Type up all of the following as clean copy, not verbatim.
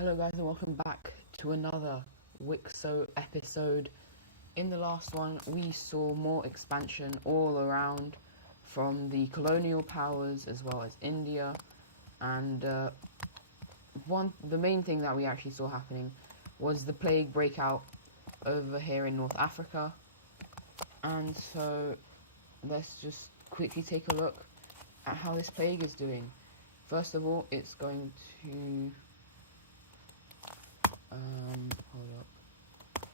Hello guys and welcome back to another Wixo episode. In the last one we saw more expansion all around from the colonial powers as well as India, and the main thing that we actually saw happening was the plague breakout over here in North Africa. And so let's just quickly take a look at how this plague is doing. First of all, it's going to hold up.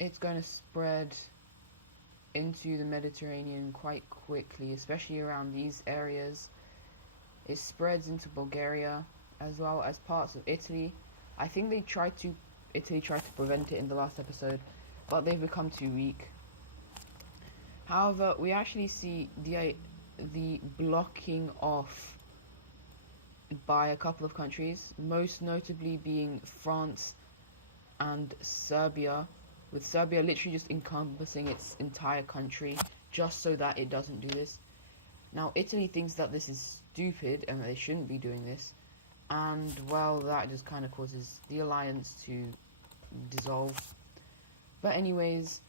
It's going to spread into the Mediterranean quite quickly, especially around these areas. It spreads into Bulgaria as well as parts of Italy. I think Italy tried to prevent it in the last episode, but they've become too weak. However, we actually see the blocking off by a couple of countries, most notably being France and Serbia, with Serbia literally just encompassing its entire country just so that it doesn't do this. Now, Italy thinks that this is stupid and that they shouldn't be doing this, and well, that just kind of causes the alliance to dissolve. But anyways,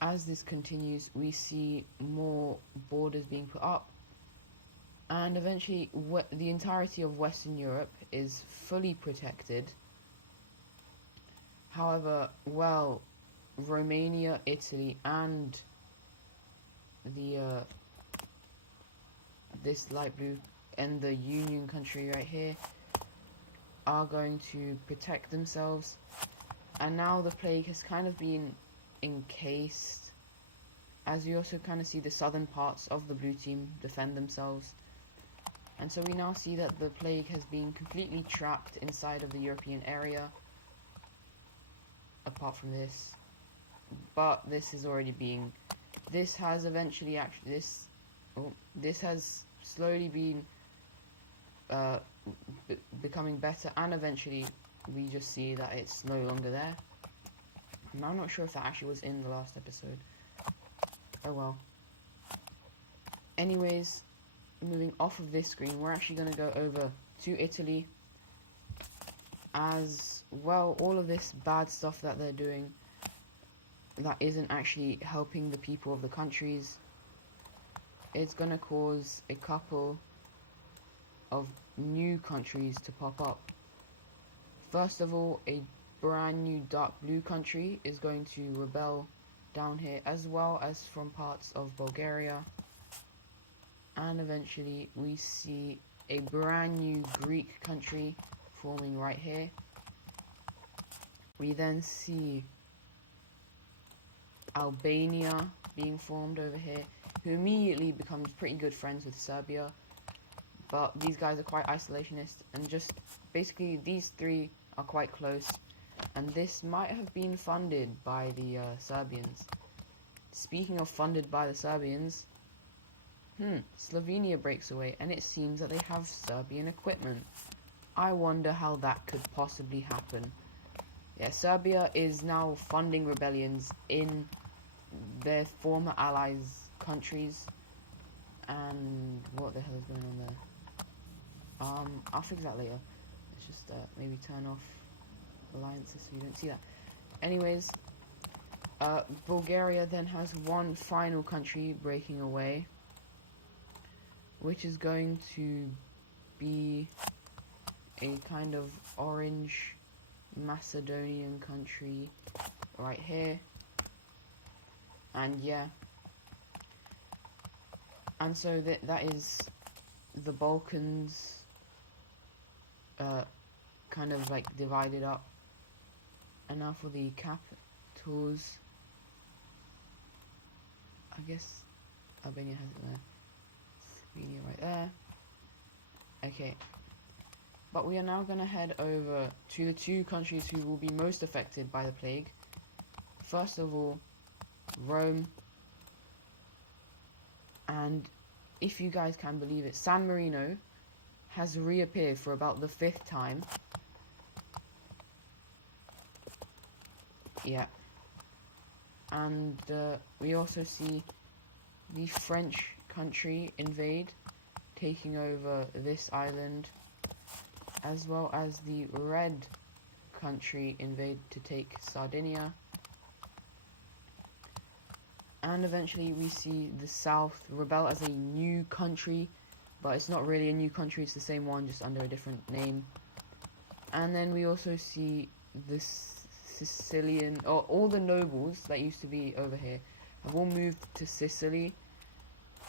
as this continues, we see more borders being put up, and eventually the entirety of Western Europe is fully protected. However, well, Romania, Italy, and this light blue and the Union country right here are going to protect themselves. And now the plague has kind of been encased, as we also kind of see the southern parts of the blue team defend themselves. And so we now see that the plague has been completely trapped inside of the European area, apart from this. But this is already being, this has eventually actually, this has slowly been becoming better, and eventually we just see that it's no longer there. And I'm not sure if that actually was in the last episode. Oh well. Anyways, moving off of this screen, we're actually going to go over to Italy. As well, all of this bad stuff that they're doing that isn't actually helping the people of the countries, it's going to cause a couple of new countries to pop up. First of all, a brand new dark blue country is going to rebel down here, as well as from parts of Bulgaria. And eventually we see a brand new Greek country forming right here. We then see Albania being formed over here, who immediately becomes pretty good friends with Serbia. But these guys are quite isolationist, and just basically these three are quite close. And this might have been funded by the Serbians. Speaking of funded by the Serbians, Slovenia breaks away, and it seems that they have Serbian equipment. I wonder how that could possibly happen. Yeah, Serbia is now funding rebellions in their former allies' countries. And what the hell is going on there? I'll fix that later. Let's just maybe turn off alliances so you don't see that. Anyways, Bulgaria then has one final country breaking away, which is going to be a kind of orange Macedonian country right here. And yeah, and so that is the Balkans kind of like divided up. And now for the capitals, I guess Albania has it there, Slovenia right there. Okay, but we are now going to head over to the two countries who will be most affected by the plague. First of all, Rome, and if you guys can believe it, San Marino has reappeared for about the 5th time. Yeah. And we also see the French country invade, taking over this island, as well as the red country invade to take Sardinia. And eventually we see the South rebel as a new country, but it's not really a new country, it's the same one, just under a different name. And then we also see the Sicilian, or all the nobles that used to be over here have all moved to Sicily,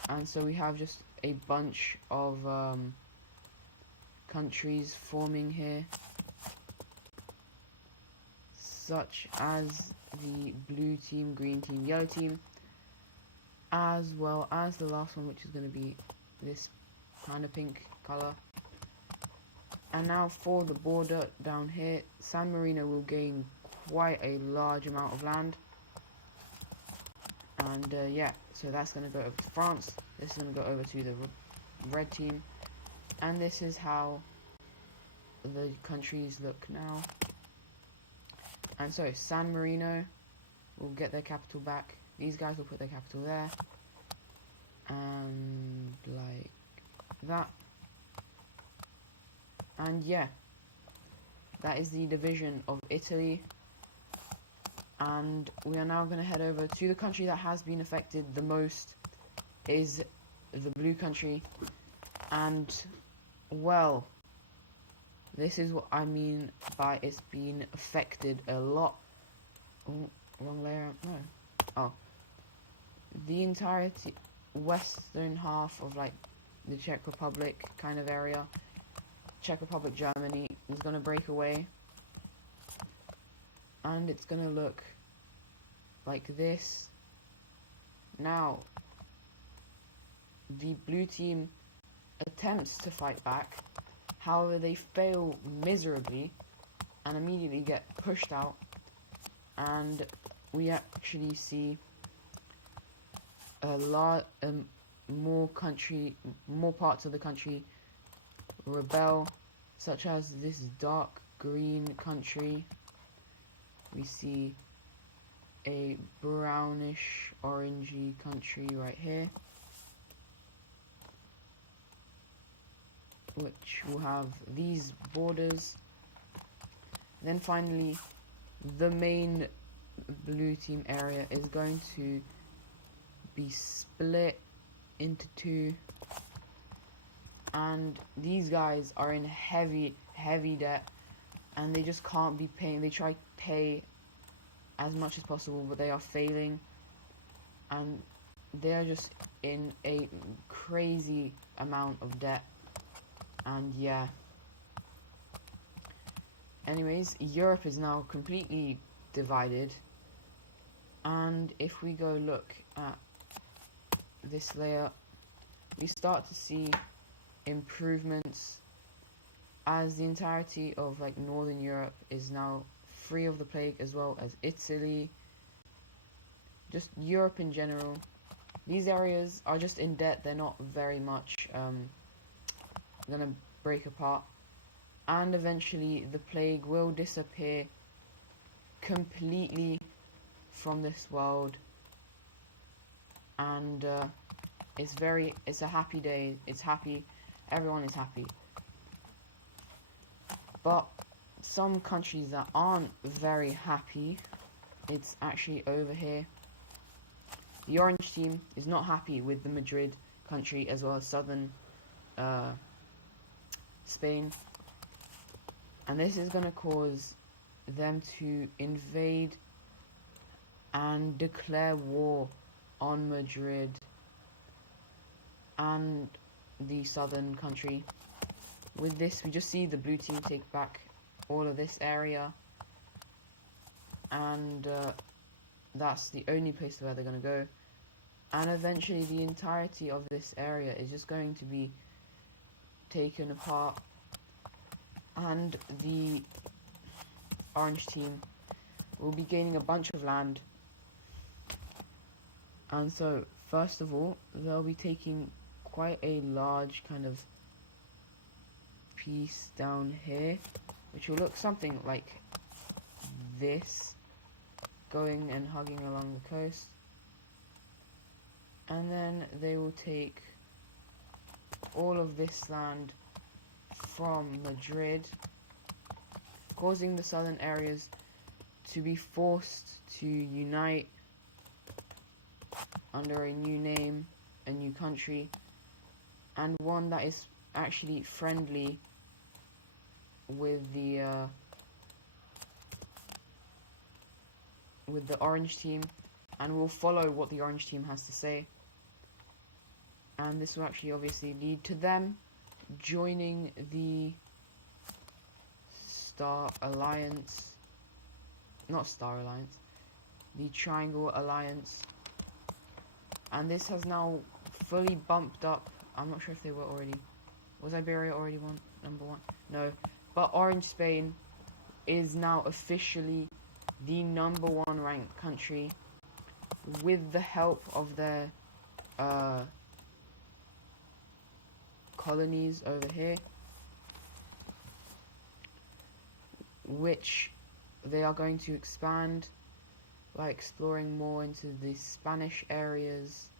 and so we have just a bunch of countries forming here, such as the blue team, green team, yellow team, as well as the last one, which is going to be this kind of pink color. And now for the border down here, San Marino will gain quite a large amount of land. And yeah, so that's going to go over to France. This is going to go over to the red team. And this is how the countries look now. And so San Marino will get their capital back. These guys will put their capital there. And like that. And yeah, that is the division of Italy. And we are now going to head over to the country that has been affected the most, is the blue country. And well, this is what I mean by it's been affected a lot. Oh, wrong layer. No. Oh. The entirety western half of like the Czech Republic kind of area, Czech Republic, Germany, is going to break away. And it's going to look like this. Now, the blue team attempts to fight back. However, they fail miserably and immediately get pushed out. And we actually see a lot more parts of the country rebel, such as this dark green country. We see a brownish orangey country right here, which will have these borders. Then finally, the main blue team area is going to be split into two, and these guys are in heavy debt, and they just can't be paying. They try to pay as much as possible, but they are failing, and they are just in a crazy amount of debt. And yeah, anyways, Europe is now completely divided. And if we go look at this layer, we start to see improvements, as the entirety of like Northern Europe is now free of the plague, as well as Italy, just Europe in general. These areas are just in debt. They're not very much gonna break apart, and eventually the plague will disappear completely from this world. And it's a happy day. It's happy. Everyone is happy. But some countries that aren't very happy, it's actually over here. The orange team is not happy with the Madrid country, as well as southern Spain. And this is going to cause them to invade and declare war on Madrid and the southern country. With this, we just see the blue team take back all of this area, and that's the only place where they're going to go. And eventually the entirety of this area is just going to be taken apart, and the orange team will be gaining a bunch of land. And so first of all, they'll be taking quite a large kind of piece down here, which will look something like this, going and hugging along the coast. And then they will take all of this land from Madrid causing the southern areas to be forced to unite under a new name, a new country, and one that is actually friendly with the orange team, and will follow what the orange team has to say. And this will actually obviously lead to them joining the the Triangle Alliance. And this has now fully bumped up. I'm not sure if they were already. Was Iberia already number one? No. But Orange Spain is now officially the number one ranked country, with the help of their colonies over here, which they are going to expand by exploring more into the Spanish areas.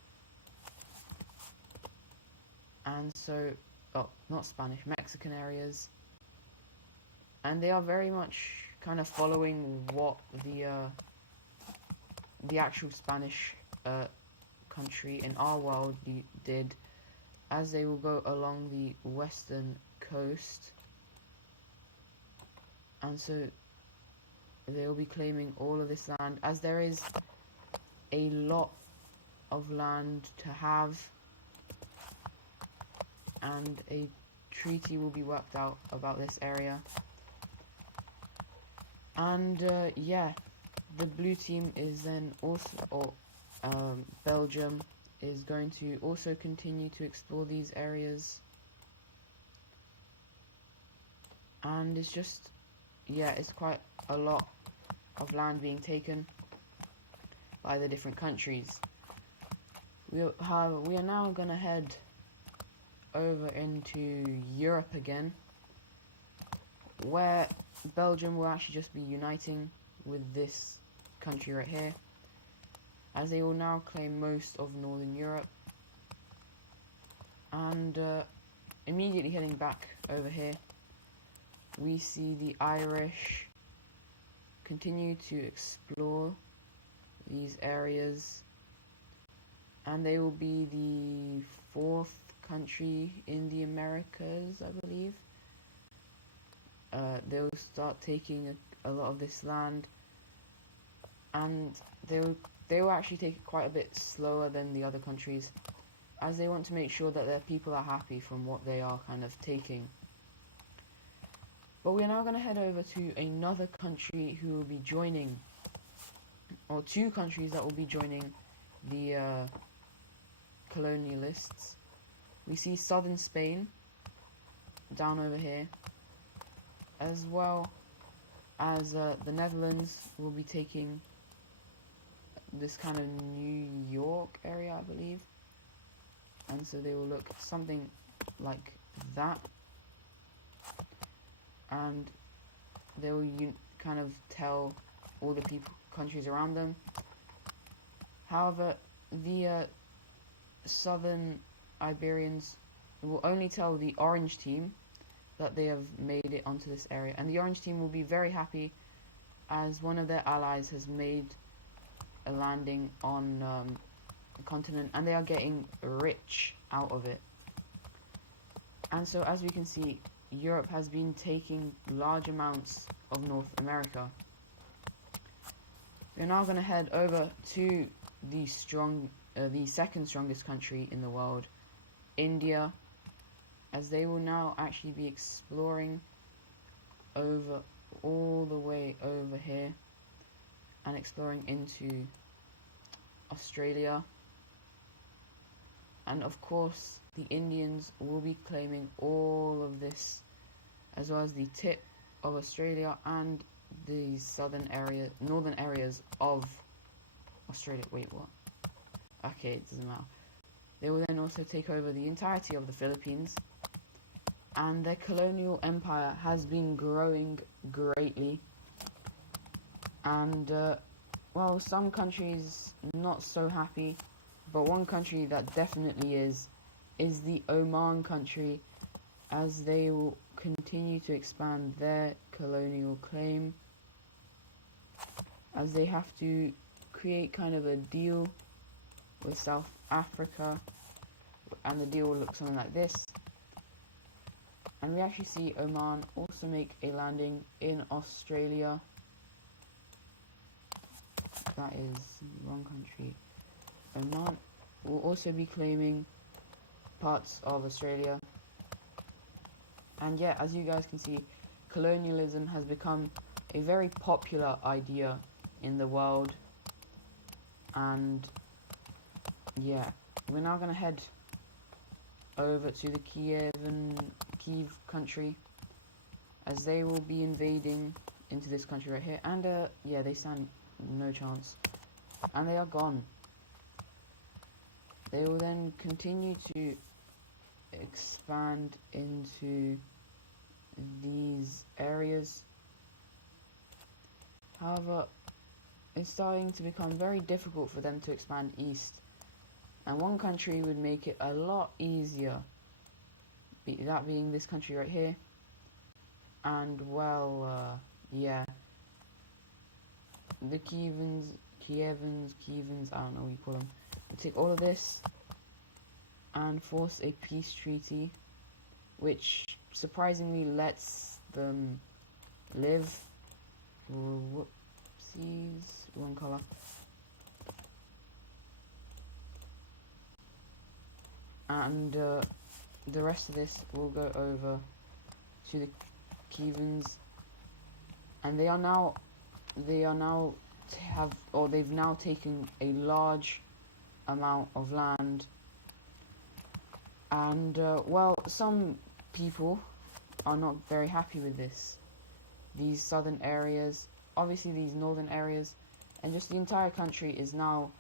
And so, not Spanish, Mexican areas. And they are very much kind of following what the actual Spanish country in our world did, as they will go along the western coast. And so they will be claiming all of this land, as there is a lot of land to have, and a treaty will be worked out about this area. And yeah, the blue team is then also, Belgium is going to also continue to explore these areas. And it's just, yeah, it's quite a lot of land being taken by the different countries. We are now going to head over into Europe again, where Belgium will actually just be uniting with this country right here, as they will now claim most of Northern Europe. And immediately heading back over here, we see the Irish continue to explore these areas, and they will be the fourth country in the Americas, I believe. They'll start taking a lot of this land, and they will actually take it quite a bit slower than the other countries, as they want to make sure that their people are happy from what they are kind of taking. But we are now going to head over to another country who will be joining, or two countries that will be joining the colonialists. We see southern Spain down over here, as well as the Netherlands will be taking this kind of New York area, I believe. And so they will look something like that. And they will kind of tell all the countries around them. However, the southern Iberians will only tell the orange team that they have made it onto this area, and the orange team will be very happy, as one of their allies has made a landing on the continent, and they are getting rich out of it. And so, as we can see, Europe has been taking large amounts of North America. We're now going to head over to the second strongest country in the world, India, as they will now actually be exploring all the way over here and exploring into Australia. And of course, the Indians will be claiming all of this, as well as the tip of Australia and the northern areas of Australia. Wait, what? Okay, it doesn't matter. They will then also take over the entirety of the Philippines, and their colonial empire has been growing greatly. And well, some countries not so happy, but one country that definitely is the Oman country, as they will continue to expand their colonial claim, as they have to create kind of a deal with South Africa, and the deal will look something like this. And we actually see Oman also make a landing in Australia. That is the wrong country. Oman will also be claiming parts of Australia. And yeah, as you guys can see, colonialism has become a very popular idea in the world. And yeah, we're now going to head over to the Kiev country, as they will be invading into this country right here. And yeah, they stand no chance, and they are gone. They will then continue to expand into these areas. However, it's starting to become very difficult for them to expand east, and one country would make it a lot easier, that being this country right here. And well, yeah, the Kievans, I don't know what you call them, will take all of this and force a peace treaty, which surprisingly lets them live. Whoopsies, wrong color. And the rest of this will go over to the Kievans, and they've now taken a large amount of land. And well, some people are not very happy with this. These southern areas, obviously these northern areas, and just the entire country is now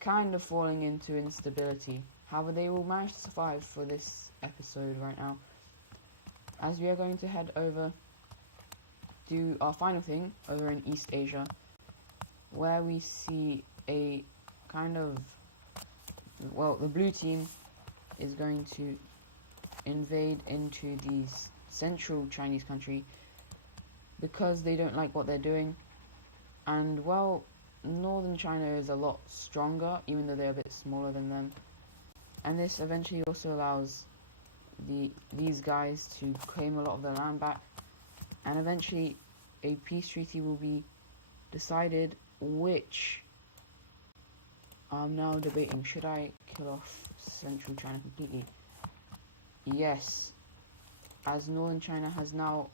kind of falling into instability. However, they will manage to survive for this episode right now, as we are going to head over to our final thing over in East Asia, where we see a kind of, well, the blue team is going to invade into the central Chinese country because they don't like what they're doing. And well, northern China is a lot stronger, even though they're a bit smaller than them. And this eventually also allows these guys to claim a lot of their land back, and eventually a peace treaty will be decided, which I'm now debating, should I kill off central China completely? Yes, as northern China has now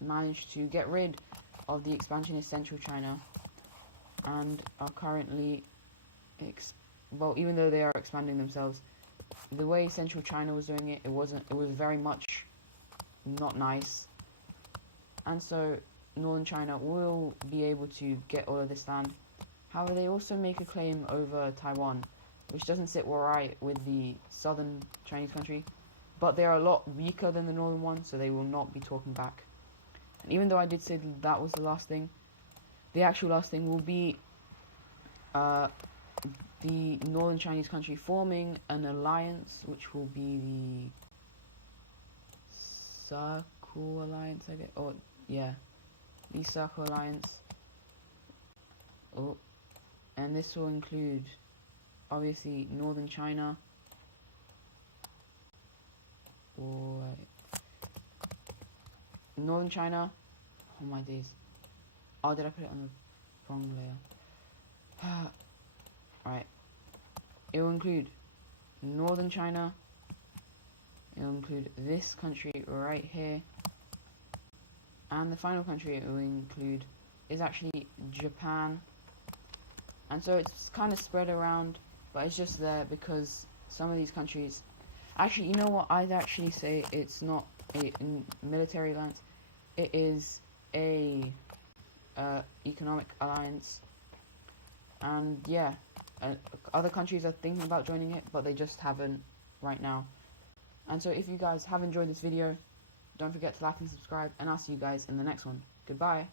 managed to get rid of the expansionist central China, and are currently well, even though they are expanding themselves, the way central China was doing it, it was very much not nice. And so northern China will be able to get all of this land. However, they also make a claim over Taiwan, which doesn't sit right with the southern Chinese country, but they are a lot weaker than the northern one, so they will not be talking back. And even though I did say that was the last thing, the actual last thing will be the northern Chinese country forming an alliance, which will be the Circle Alliance, I guess. Or yeah, the Circle Alliance. Oh, and this will include obviously northern China. Northern China. Oh my days. Oh, did I put it on the wrong layer? Alright. It will include northern China. It will include this country right here. And the final country it will include is actually Japan. And so it's kind of spread around, but it's just there because some of these countries... Actually, you know what? I'd actually say it's not a military alliance. It is a economic alliance. And yeah, other countries are thinking about joining it, but they just haven't right now. And so if you guys have enjoyed this video, don't forget to like and subscribe, and I'll see you guys in the next one. Goodbye.